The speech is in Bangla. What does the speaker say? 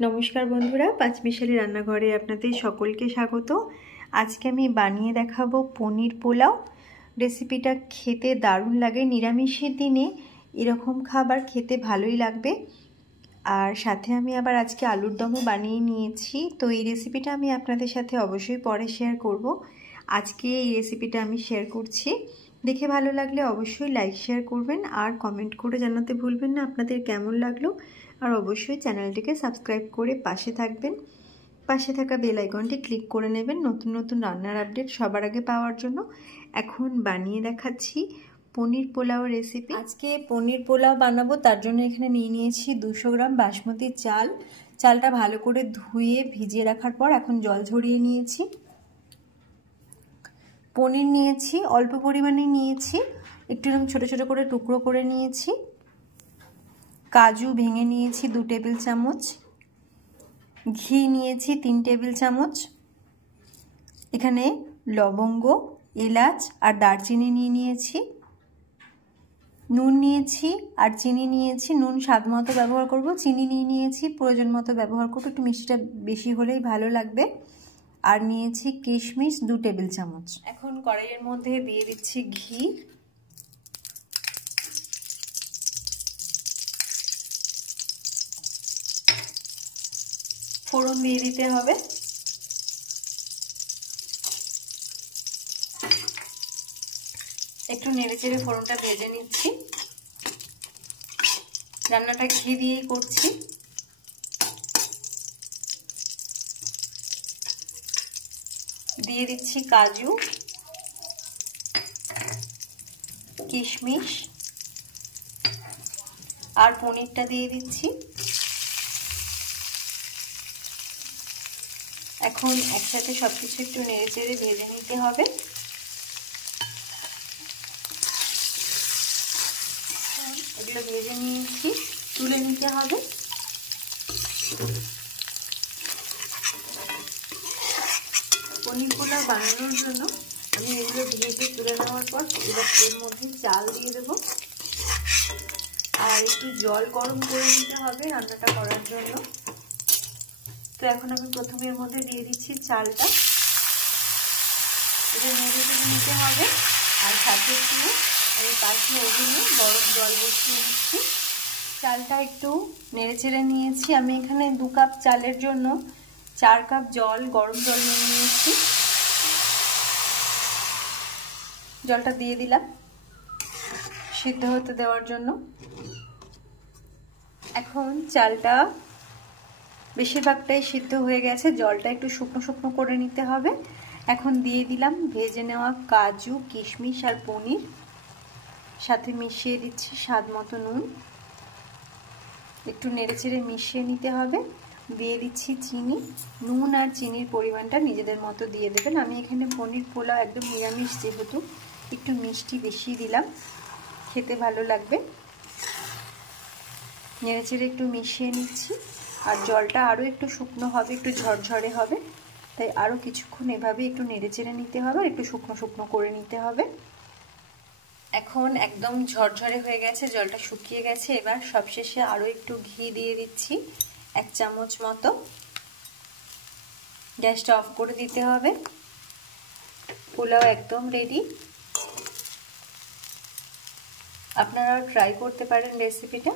নমস্কার বন্ধুরা, পাঁচমিশালি রান্নাঘরে আপনাদের সকলকে স্বাগত। আজকে আমি বানিয়ে দেখাবো পনির পোলাও। রেসিপিটা খেতে দারুণ লাগে। নিরামিষের দিনে এরকম খাবার খেতে ভালোই লাগবে। আর সাথে আমি আবার আজকে আলুর দমও বানিয়ে নিয়েছি। তো এই রেসিপিটা আমি আপনাদের সাথে অবশ্যই পরে শেয়ার করব। আজকে এই রেসিপিটা আমি শেয়ার করছি। দেখে ভালো লাগলে অবশ্যই লাইক শেয়ার করবেন আর কমেন্ট করে জানাতে ভুলবেন না আপনাদের কেমন লাগলো। আর অবশ্যই চ্যানেলটিকে সাবস্ক্রাইব করে পাশে থাকবেন। পাশে থাকা বেল আইকনটি ক্লিক করে নেবেন নতুন নতুন রান্নার আপডেট সবার আগে পাওয়ার জন্য। এখন বানিয়ে দেখাচ্ছি পনির পোলাও রেসিপি। আজকে পনির পোলাও বানাবো, তার জন্য এখানে নিয়ে নিয়েছি 200 গ্রাম বাসমতি চাল। চালটা ভালো করে ধুয়ে ভিজিয়ে রাখার পর এখন জল ঝরিয়ে নিয়েছি। পনির নিয়েছি, অল্প পরিমাণে নিয়েছি, একটু এরকম ছোটো ছোটো করে টুকরো করে নিয়েছি। কাজু ভেঙে নিয়েছি 2 টেবিল চামচ। ঘি নিয়েছি 3 টেবিল চামচ। এখানে লবঙ্গ, এলাচ আর দারচিনি নিয়ে নিয়েছি। নুন নিয়েছি আর চিনি নিয়েছি। নুন স্বাদ মতো ব্যবহার করব। চিনি নিয়ে নিয়েছি প্রয়োজন মতো ব্যবহার করব, একটু মিষ্টিটা বেশি হলেই ভালো লাগবে। আর নিয়েছি কিশমিশ 2 টেবিল চামচ। এখন কড়াইয়ের মধ্যে দিয়ে দিচ্ছি ঘি। ফোড়ন দিয়ে দিতে হবে। একটু নেড়েচেড়ে ফোড়নটা ভেজে নিচ্ছি। রান্নাটা ঘি দিয়েই করছি। দিয়ে দিচ্ছি কাজু, কিশমিশ আর পনিরটা দিয়ে দিচ্ছি। এখন একসাথে সবকিছু একটু নেড়েচেড়ে ভেজে নিতে হবে। এগুলো ভেজে নিয়েছি, তুলে নিতে হবে। পনির পোলাও বানানোর জন্য আমি এগুলো ভেজে তুলে নেওয়ার পর এবার এর মধ্যে চাল দিয়ে দেবো। আর একটু জল গরম করে নিতে হবে রান্নাটা করার জন্য। তো এখন আমি প্রথমে এর মধ্যে দিয়ে দিচ্ছি চালটা। এটা নেড়ে নিতে হবে। আর সাথে ছিল আমি পাশে ওভেনে গরম জল বসিয়ে নিচ্ছি। চালটা একটু নেড়ে চেড়ে নিয়েছি। আমি এখানে 2 কাপ চালের জন্য 4 কাপ জল, গরম জল নিয়ে নিয়েছি। জলটা দিয়ে দিলাম সিদ্ধ হতে দেওয়ার জন্য। এখন চালটা বেশিরভাগটাই সিদ্ধ হয়ে গেছে, জলটা একটু শুকনো শুকনো করে নিতে হবে। এখন দিয়ে দিলাম ভেজে নেওয়া কাজু, কিশমিশ আর পনির। সাথে মিশিয়ে দিচ্ছি স্বাদ মতো নুন। একটু নেড়েচেড়ে মিশিয়ে নিতে হবে। দিয়ে দিচ্ছি চিনি। নুন আর চিনির পরিমাণটা নিজেদের মতো দিয়ে দেবেন। আমি এখানে পনির পোলাও একদম নিরামিষ যেহেতু একটু মিষ্টি বেশি দিলাম, খেতে ভালো লাগবে। নেড়েচেড়ে একটু মিশিয়ে নিচ্ছি। আর জলটা আরও একটু শুকনো হবে, একটু ঝরঝরে হবে, তাই আরও কিছুক্ষণ এভাবে একটু নেড়েচেড়ে নিতে হবে, একটু শুকনো শুকনো করে নিতে হবে। এখন একদম ঝরঝরে হয়ে গেছে, জলটা শুকিয়ে গেছে। এবার সবশেষে আরও একটু ঘি দিয়ে দিচ্ছি 1 চামচ মতো। গ্যাসটা অফ করে দিতে হবে। পোলাও একদম রেডি। আপনারা ট্রাই করতে পারেন রেসিপিটা।